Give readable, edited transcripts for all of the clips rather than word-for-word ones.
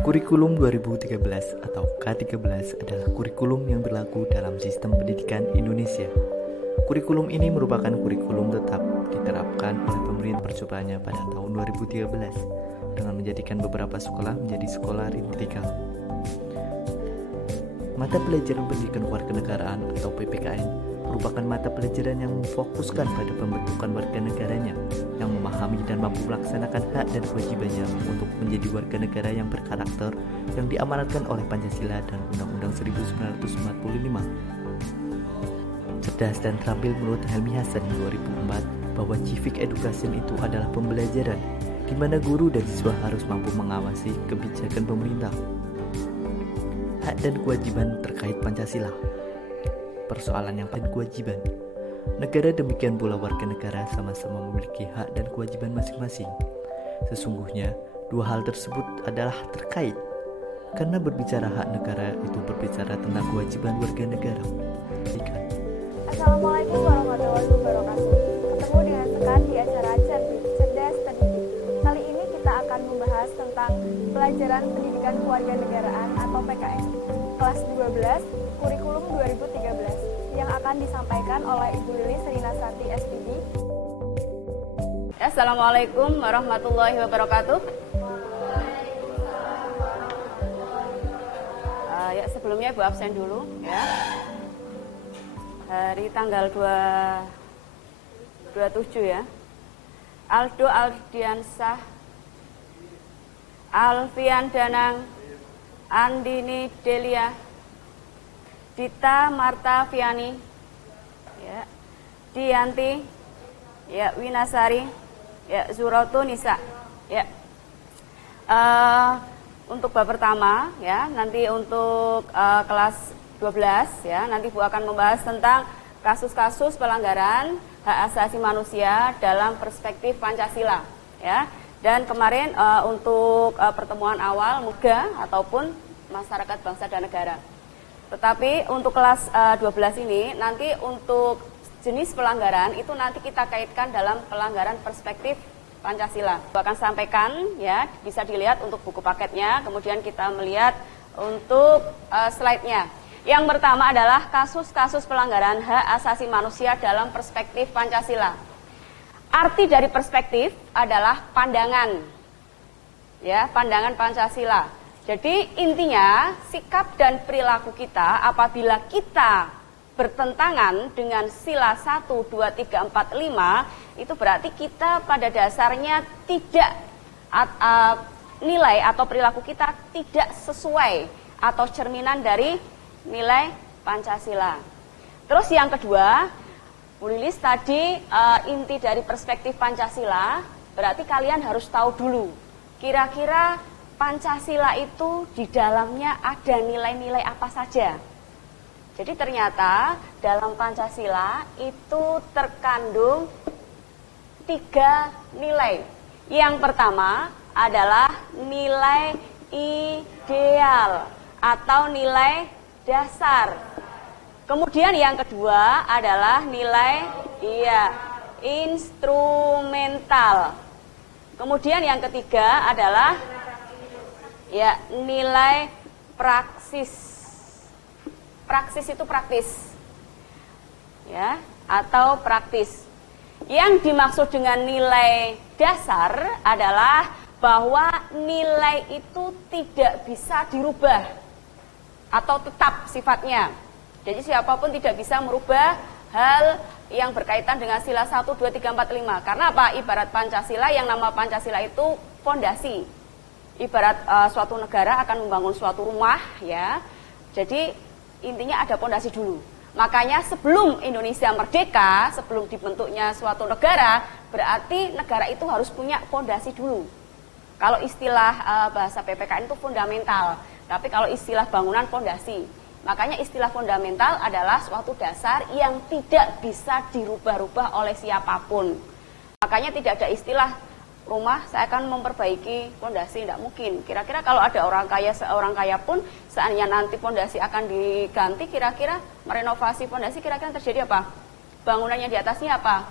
Kurikulum 2013 atau K13 adalah kurikulum yang berlaku dalam sistem pendidikan Indonesia. Kurikulum ini merupakan kurikulum tetap diterapkan oleh pemerintah percobaannya pada tahun 2013 dengan menjadikan beberapa sekolah menjadi sekolah vertikal. Mata pelajaran pendidikan kewarganegaraan atau PPKN merupakan mata pelajaran yang memfokuskan pada pembentukan warga negaranya yang memahami dan mampu melaksanakan hak dan kewajibannya untuk menjadi warga negara yang berkarakter yang diamanatkan oleh Pancasila dan Undang-Undang 1945. Cerdas dan terampil menurut Helmi Hasan 2004 bahwa civic education itu adalah pembelajaran di mana guru dan siswa harus mampu mengawasi kebijakan pemerintah. Hak dan kewajiban terkait Pancasila. Persoalan yang paling kewajiban. Negara demikian pula warga negara sama-sama memiliki hak dan kewajiban masing-masing. Sesungguhnya, dua hal tersebut adalah terkait. Karena berbicara hak negara itu berbicara tentang kewajiban warga negara. Assalamualaikum warahmatullahi wabarakatuh. Ketemu dengan Sekar di acara Cerdas Terdidik. Kali ini kita akan membahas tentang pelajaran pendidikan kewarganegaraan atau PKN kelas 12 kurikulum 2013 yang akan disampaikan oleh Ibu Lilis Rinasati SPD. Assalamualaikum warahmatullahi wabarakatuh. Ya sebelumnya Ibu absen dulu ya. Hari tanggal 27 ya. Aldo Aldiansah, Alfian Danang, Andini Delia, Dita Marta Fiani, ya, Dianti, ya, Winasari, ya, Zurotu Nisa, ya. Untuk bab pertama, ya, nanti untuk kelas 12, ya, nanti Bu akan membahas tentang kasus-kasus pelanggaran hak asasi manusia dalam perspektif Pancasila, ya. Dan kemarin untuk pertemuan awal muda ataupun masyarakat bangsa dan negara. Tetapi untuk kelas 12 ini nanti untuk jenis pelanggaran itu nanti kita kaitkan dalam pelanggaran perspektif Pancasila. Aku akan sampaikan ya, bisa dilihat untuk buku paketnya, kemudian kita melihat untuk slide-nya. Yang pertama adalah kasus-kasus pelanggaran hak asasi manusia dalam perspektif Pancasila. Arti dari perspektif adalah pandangan, ya, pandangan Pancasila. Jadi intinya sikap dan perilaku kita apabila kita bertentangan dengan sila 1, 2, 3, 4, 5, itu berarti kita pada dasarnya tidak nilai atau perilaku kita tidak sesuai atau cerminan dari nilai Pancasila. Terus yang kedua, Bu Lilis tadi inti dari perspektif Pancasila, berarti kalian harus tahu dulu kira-kira Pancasila itu di dalamnya ada nilai-nilai apa saja. Jadi ternyata dalam Pancasila itu terkandung 3 nilai. Yang pertama adalah nilai ideal atau nilai dasar. Kemudian yang kedua adalah nilai instrumental. Kemudian yang ketiga adalah nilai praksis. Praksis itu praktis. Ya, atau praktis. Yang dimaksud dengan nilai dasar adalah bahwa nilai itu tidak bisa dirubah atau tetap sifatnya. Jadi siapapun tidak bisa merubah hal yang berkaitan dengan sila 1, 2, 3, 4, 5. Karena apa? Ibarat Pancasila, yang nama Pancasila itu fondasi. Ibarat suatu negara akan membangun suatu rumah, ya. Jadi intinya ada fondasi dulu. Makanya sebelum Indonesia merdeka, sebelum dibentuknya suatu negara, berarti negara itu harus punya fondasi dulu. Kalau istilah bahasa PPKN itu fundamental, tapi kalau istilah bangunan fondasi. Makanya istilah fundamental adalah suatu dasar yang tidak bisa dirubah-rubah oleh siapapun. Makanya tidak ada istilah rumah saya akan memperbaiki fondasi, tidak mungkin. Kira-kira kalau ada orang kaya, seorang kaya pun seandainya nanti fondasi akan diganti, kira-kira merenovasi fondasi, kira-kira terjadi apa? Bangunannya di atasnya apa?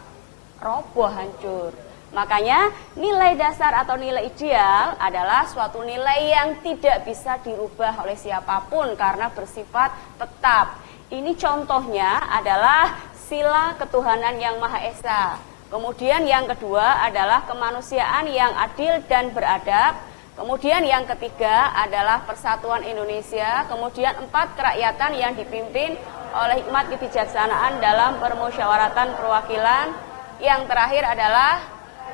Roboh, hancur. Makanya nilai dasar atau nilai ideal adalah suatu nilai yang tidak bisa dirubah oleh siapapun karena bersifat tetap. Ini contohnya adalah sila ketuhanan yang Maha Esa. Kemudian yang kedua adalah kemanusiaan yang adil dan beradab. Kemudian yang ketiga adalah persatuan Indonesia. Kemudian 4 kerakyatan yang dipimpin oleh hikmat kebijaksanaan dalam permusyawaratan perwakilan. Yang terakhir adalah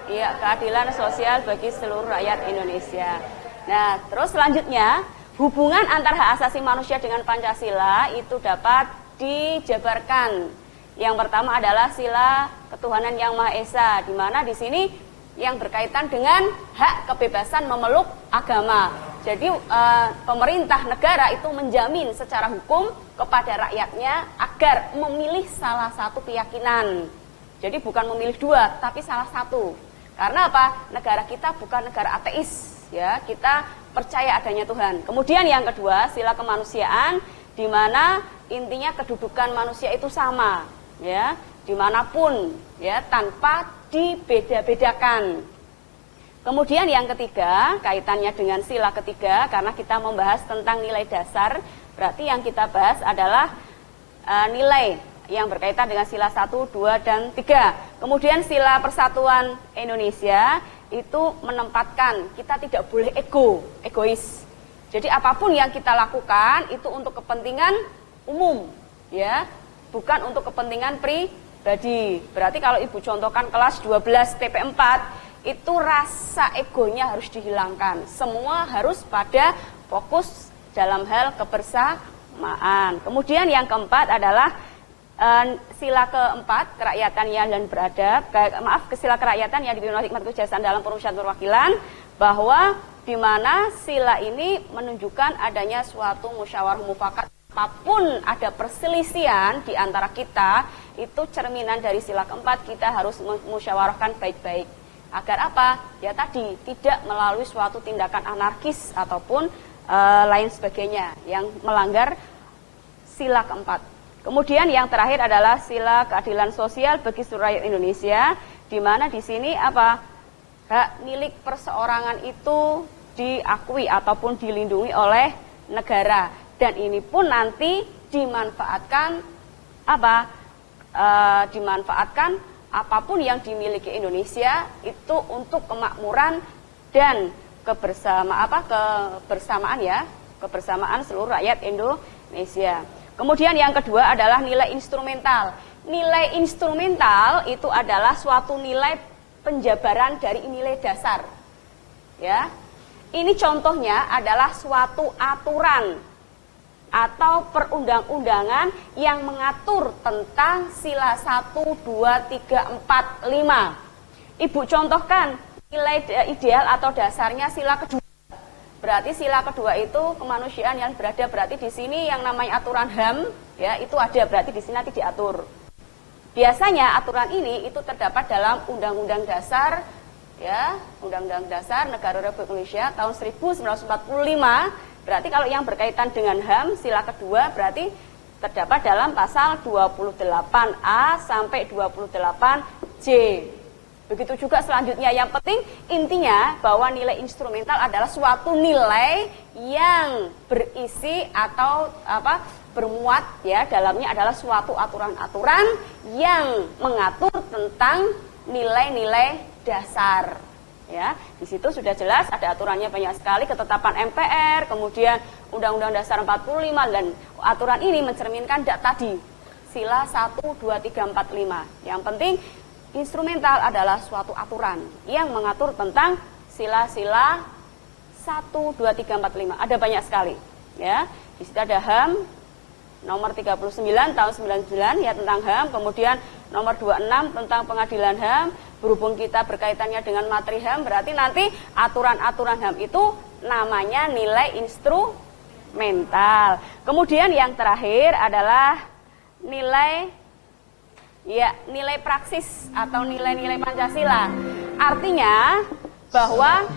keadilan sosial bagi seluruh rakyat Indonesia. Nah, terus selanjutnya hubungan antara hak asasi manusia dengan Pancasila itu dapat dijabarkan. Yang pertama adalah sila ketuhanan yang Maha Esa, di mana di sini yang berkaitan dengan hak kebebasan memeluk agama. Jadi pemerintah negara itu menjamin secara hukum kepada rakyatnya agar memilih salah satu keyakinan. Jadi bukan memilih 2, tapi salah satu. Karena apa? Negara kita bukan negara ateis, ya. Kita percaya adanya Tuhan. Kemudian yang kedua, sila kemanusiaan, di mana intinya kedudukan manusia itu sama, ya, dimanapun, ya, tanpa dibeda-bedakan. Kemudian yang ketiga, kaitannya dengan sila ketiga, karena kita membahas tentang nilai dasar, berarti yang kita bahas adalah nilai yang berkaitan dengan sila 1, 2, dan 3. Kemudian sila persatuan Indonesia itu menempatkan kita tidak boleh egois. Jadi apapun yang kita lakukan itu untuk kepentingan umum, ya, bukan untuk kepentingan pribadi. Berarti kalau Ibu contohkan kelas 12 TP4, itu rasa egonya harus dihilangkan. Semua harus pada fokus dalam hal kebersamaan. Kemudian yang keempat adalah sila keempat, kerakyatan yang dan beradab. Sila kerakyatan yang dipimpin oleh hikmat kebijaksanaan dalam permusyawaratan perwakilan, bahwa di mana sila ini menunjukkan adanya suatu musyawarah mufakat. Apapun ada perselisihan di antara kita, itu cerminan dari sila keempat, kita harus musyawarahkan baik-baik. Agar apa? Ya tadi, tidak melalui suatu tindakan anarkis ataupun lain sebagainya yang melanggar sila keempat. Kemudian yang terakhir adalah sila keadilan sosial bagi seluruh rakyat Indonesia, di mana di sini apa? Hak milik perseorangan itu diakui ataupun dilindungi oleh negara, dan ini pun nanti dimanfaatkan apa? Dimanfaatkan apapun yang dimiliki Indonesia itu untuk kemakmuran dan kebersamaan seluruh rakyat Indonesia. Kemudian yang kedua adalah nilai instrumental. Nilai instrumental itu adalah suatu nilai penjabaran dari nilai dasar. Ya. Ini contohnya adalah suatu aturan atau perundang-undangan yang mengatur tentang sila 1, 2, 3, 4, 5. Ibu contohkan nilai ideal atau dasarnya sila kedua. Berarti sila kedua itu kemanusiaan yang berada, berarti di sini yang namanya aturan HAM, ya, itu ada, berarti di sini nanti diatur. Biasanya aturan ini itu terdapat dalam Undang-Undang Dasar, ya, Undang-Undang Dasar Negara Republik Indonesia tahun 1945. Berarti kalau yang berkaitan dengan HAM sila kedua berarti terdapat dalam pasal 28A sampai 28J. Begitu juga selanjutnya, yang penting intinya bahwa nilai instrumental adalah suatu nilai yang berisi atau bermuat, ya, dalamnya adalah suatu aturan-aturan yang mengatur tentang nilai-nilai dasar. Ya, di situ sudah jelas ada aturannya banyak sekali, ketetapan MPR, kemudian Undang-Undang Dasar 45, dan aturan ini mencerminkan tadi sila 1, 2, 3, 4, 5. Yang penting instrumental adalah suatu aturan yang mengatur tentang sila-sila 1, 2, 3, 4, 5. Ada banyak sekali, ya. Di situ ada HAM nomor 39 tahun 99, ya, tentang HAM, kemudian nomor 26 tentang pengadilan HAM. Berhubung kita berkaitannya dengan materi HAM, berarti nanti aturan-aturan HAM itu namanya nilai instrumental. Kemudian yang terakhir adalah nilai praksis atau nilai-nilai Pancasila. Artinya bahwa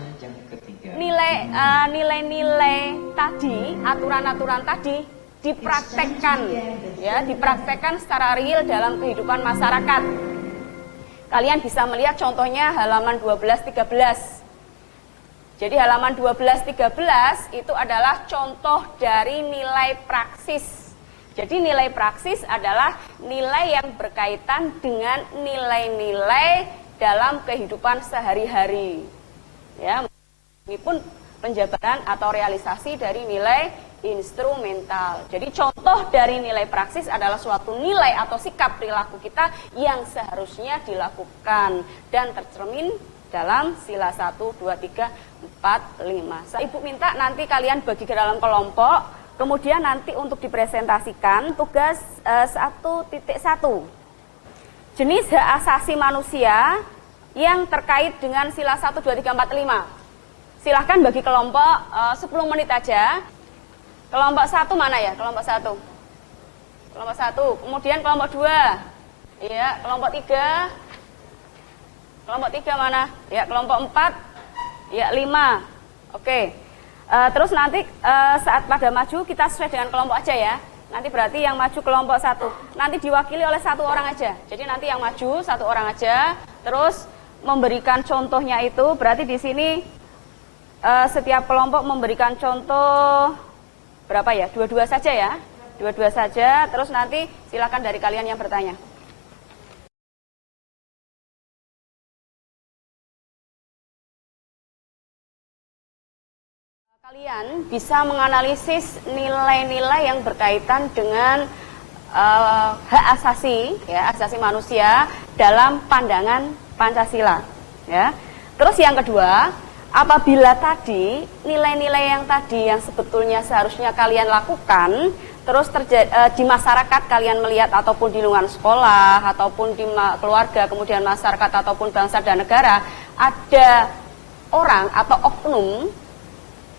nilai-nilai tadi, aturan-aturan tadi dipraktekkan, ya, dipraktekkan secara real dalam kehidupan masyarakat. Kalian bisa melihat contohnya halaman 12-13. Jadi halaman 12-13 itu adalah contoh dari nilai praksis. Jadi nilai praksis adalah nilai yang berkaitan dengan nilai-nilai dalam kehidupan sehari-hari. Ya, ini pun penjabaran atau realisasi dari nilai instrumental. Jadi contoh dari nilai praksis adalah suatu nilai atau sikap perilaku kita yang seharusnya dilakukan dan tercermin dalam sila 1, 2, 3, 4, 5. Ibu minta nanti kalian bagi ke dalam kelompok, kemudian nanti untuk dipresentasikan tugas 1.1. Jenis hak asasi manusia yang terkait dengan sila 1, 2, 3, 4, 5. Silahkan bagi kelompok 10 menit aja. Kelompok 1 mana ya? Kelompok 1. Kelompok 1. Kemudian kelompok 2. Iya, kelompok 3. Kelompok 3 mana? Ya, kelompok 4. Ya, 5. Oke. Terus nanti saat pada maju kita sesuai dengan kelompok aja ya. Nanti berarti yang maju kelompok 1. Nanti diwakili oleh 1 orang aja. Jadi nanti yang maju 1 orang aja. Terus memberikan contohnya itu berarti di sini setiap kelompok memberikan contoh berapa ya? 2-2 saja ya. 2-2 saja. Terus nanti silakan dari kalian yang bertanya. Kalian bisa menganalisis nilai-nilai yang berkaitan dengan hak asasi, ya, asasi manusia dalam pandangan Pancasila. Ya. Terus yang kedua, apabila tadi nilai-nilai yang tadi yang sebetulnya seharusnya kalian lakukan, terus di masyarakat kalian melihat ataupun di lingkungan sekolah ataupun di keluarga, kemudian masyarakat ataupun bangsa dan negara, ada orang atau oknum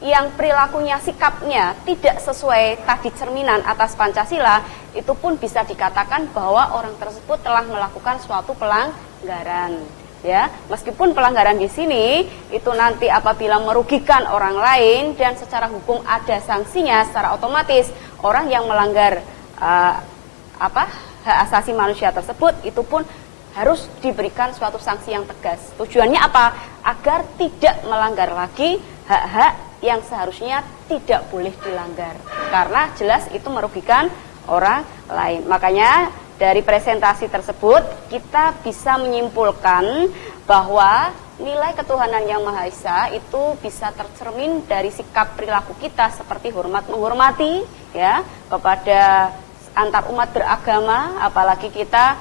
yang perilakunya, sikapnya tidak sesuai tadi cerminan atas Pancasila, itu pun bisa dikatakan bahwa orang tersebut telah melakukan suatu pelanggaran. Ya, meskipun pelanggaran di sini itu nanti apabila merugikan orang lain dan secara hukum ada sanksinya, secara otomatis orang yang melanggar hak asasi manusia tersebut itu pun harus diberikan suatu sanksi yang tegas. Tujuannya apa? Agar tidak melanggar lagi hak-hak yang seharusnya tidak boleh dilanggar. Karena jelas itu merugikan orang lain. Makanya dari presentasi tersebut kita bisa menyimpulkan bahwa nilai ketuhanan yang Maha Esa itu bisa tercermin dari sikap perilaku kita seperti hormat menghormati ya kepada antar umat beragama, apalagi kita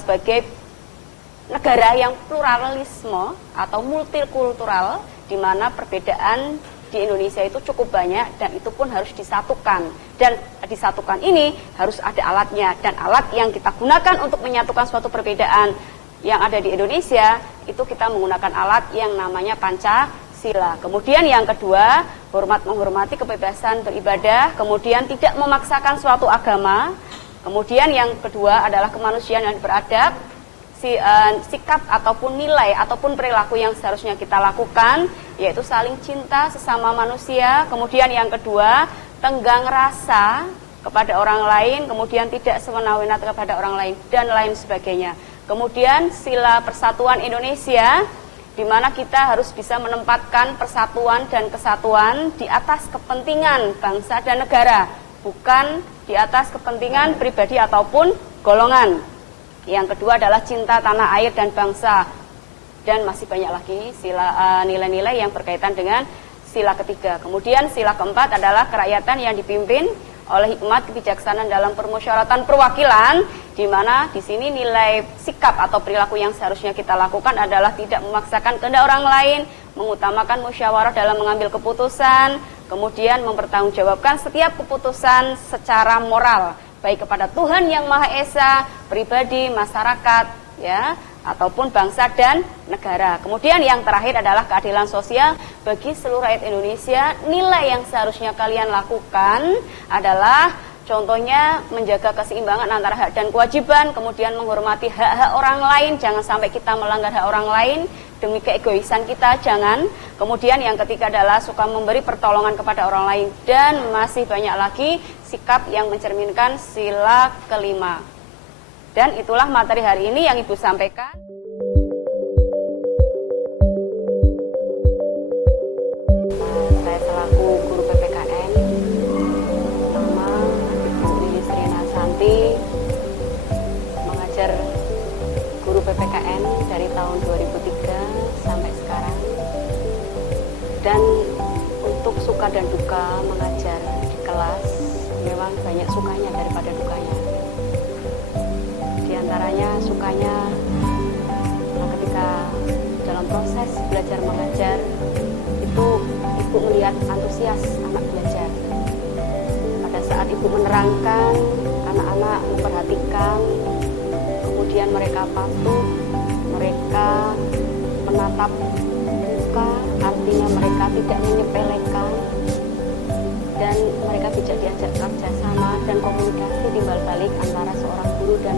sebagai negara yang pluralisme atau multikultural, di mana perbedaan di Indonesia itu cukup banyak dan itu pun harus disatukan. Dan disatukan ini harus ada alatnya, dan alat yang kita gunakan untuk menyatukan suatu perbedaan yang ada di Indonesia itu kita menggunakan alat yang namanya Pancasila. Kemudian yang kedua, hormat menghormati kebebasan beribadah, kemudian tidak memaksakan suatu agama. Kemudian yang kedua adalah kemanusiaan yang beradab, sikap ataupun nilai ataupun perilaku yang seharusnya kita lakukan, yaitu saling cinta sesama manusia. Kemudian yang kedua, tenggang rasa kepada orang lain, kemudian tidak semena-mena kepada orang lain, dan lain sebagainya. Kemudian sila persatuan Indonesia, di mana kita harus bisa menempatkan persatuan dan kesatuan di atas kepentingan bangsa dan negara, bukan di atas kepentingan pribadi ataupun golongan. Yang kedua adalah cinta tanah air dan bangsa, dan masih banyak lagi nilai-nilai yang berkaitan dengan sila ketiga. Kemudian sila keempat adalah kerakyatan yang dipimpin oleh hikmat kebijaksanaan dalam permusyawaratan perwakilan, di mana di sini nilai sikap atau perilaku yang seharusnya kita lakukan adalah tidak memaksakan kehendak orang lain, mengutamakan musyawarah dalam mengambil keputusan, kemudian mempertanggungjawabkan setiap keputusan secara moral, baik kepada Tuhan yang Maha Esa, pribadi, masyarakat, ya, ataupun bangsa dan negara. Kemudian yang terakhir adalah keadilan sosial bagi seluruh rakyat Indonesia. Nilai yang seharusnya kalian lakukan adalah contohnya menjaga keseimbangan antara hak dan kewajiban, kemudian menghormati hak-hak orang lain, jangan sampai kita melanggar hak orang lain demi keegoisan kita, jangan. Kemudian yang ketiga adalah suka memberi pertolongan kepada orang lain, dan masih banyak lagi sikap yang mencerminkan sila kelima. Dan itulah materi hari ini yang Ibu sampaikan. suka dan duka mengajar di kelas. Memang banyak sukanya daripada dukanya. Di antaranya sukanya ketika dalam proses belajar mengajar itu ibu melihat antusias anak belajar. Pada saat ibu menerangkan, anak-anak memperhatikan, kemudian mereka patuh, mereka menatap muka, artinya mereka tidak menyepelekan, dan mereka bisa diajak kerjasama dan komunikasi timbal balik antara seorang guru dan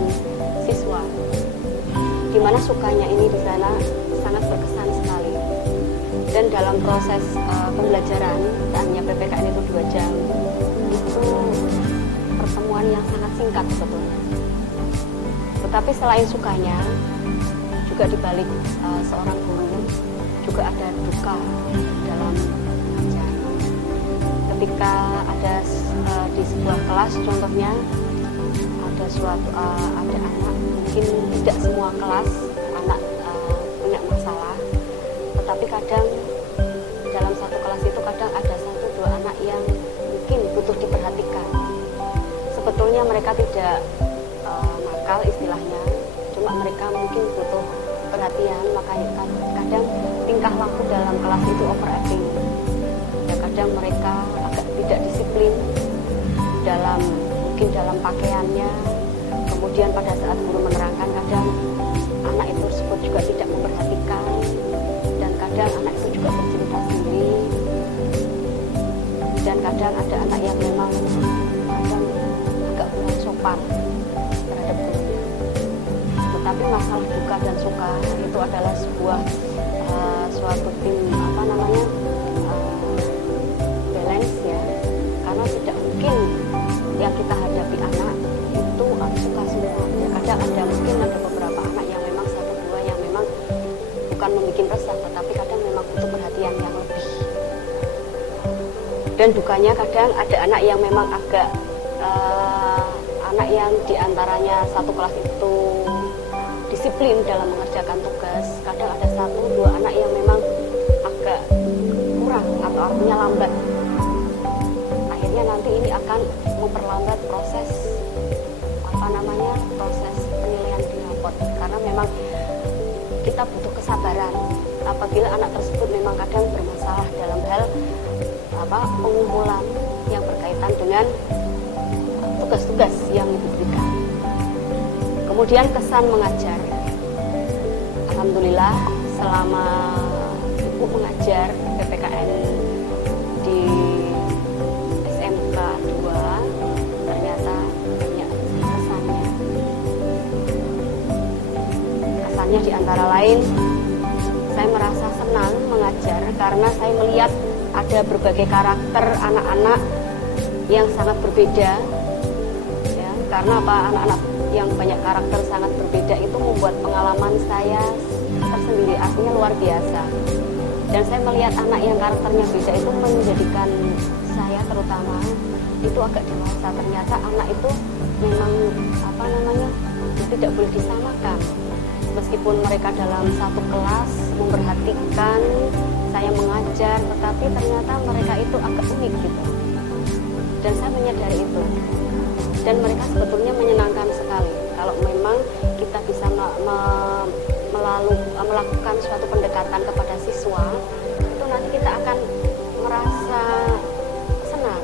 siswa. Di mana sukanya ini di sana sangat berkesan sekali. Dan dalam proses pembelajaran, hanya PPKN itu 2 jam, itu pertemuan yang sangat singkat sebetulnya. Tetapi selain sukanya, juga di balik seorang guru juga ada duka dalam mengajar. Ketika ada di sebuah kelas, contohnya ada anak, mungkin tidak semua kelas anak punya masalah, tetapi kadang dalam satu kelas itu kadang ada 1-2 anak yang mungkin butuh diperhatikan. Sebetulnya mereka tidak nakal istilahnya, cuma mereka mungkin butuh perhatian, makanya kadang tingkah laku dalam kelas itu overacting. Ya, kadang mereka agak tidak disiplin mungkin dalam pakaiannya. Kemudian pada saat guru menerangkan, kadang anak itu tersebut juga tidak memperhatikan, dan kadang anak itu juga bercerita sendiri, dan kadang ada anak yang memang kadang agak kurang sopan terhadap gurunya. Tetapi masalah duka dan suka itu adalah suatu tim balance ya, karena tidak mungkin yang kita hadapi anak itu suka semua. Ya, kadang mungkin ada beberapa anak yang memang 1-2 yang memang bukan membuat resah, tetapi kadang memang butuh perhatian yang lebih. Dan dukanya kadang ada anak yang memang agak anak yang diantaranya satu kelas itu disiplin dalam mengerjakan tugas. Kadang ada 1-2 anak yang memang agak kurang atau artinya lambat. Akhirnya nanti ini akan memperlambat proses proses penilaian di rapot, karena memang kita butuh kesabaran apabila anak tersebut memang kadang bermasalah dalam hal pengumpulan yang berkaitan dengan tugas-tugas yang diberikan. Kemudian kesan mengajar. Alhamdulillah selama ibu mengajar PPKN di SMK 2 ternyata banyak kesannya. Kesannya di antara lain, saya merasa senang mengajar karena saya melihat ada berbagai karakter anak-anak yang sangat berbeda. Ya, karena anak-anak yang banyak karakter sangat berbeda itu membuat pengalaman saya tersendiri, artinya luar biasa. Dan saya melihat anak yang karakternya beda itu menjadikan saya terutama itu agak dewasa. Ternyata anak itu memang tidak boleh disamakan. Meskipun mereka dalam satu kelas memperhatikan saya mengajar, tetapi ternyata mereka itu agak unik gitu. Dan saya menyadari itu. Dan mereka sebetulnya menyenangkan sekali kalau memang kita bisa melakukan suatu pendekatan kepada siswa, itu nanti kita akan merasa senang.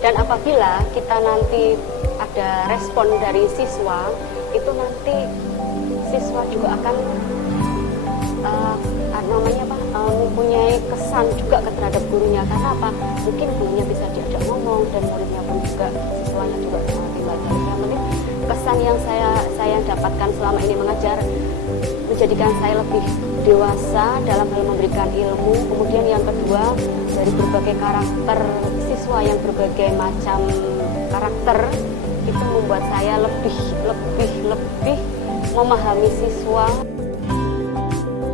Dan apabila kita nanti ada respon dari siswa, itu nanti siswa juga akan mempunyai kesan juga terhadap gurunya. Karena apa? Mungkin gurunya bisa diajak ngomong dan muridnya pun juga, siswanya juga timbal balik. Yang penting kesan yang saya dapatkan selama ini mengajar menjadikan saya lebih dewasa dalam hal memberikan ilmu. Kemudian yang kedua, dari berbagai karakter siswa yang berbagai macam karakter itu membuat saya lebih memahami siswa.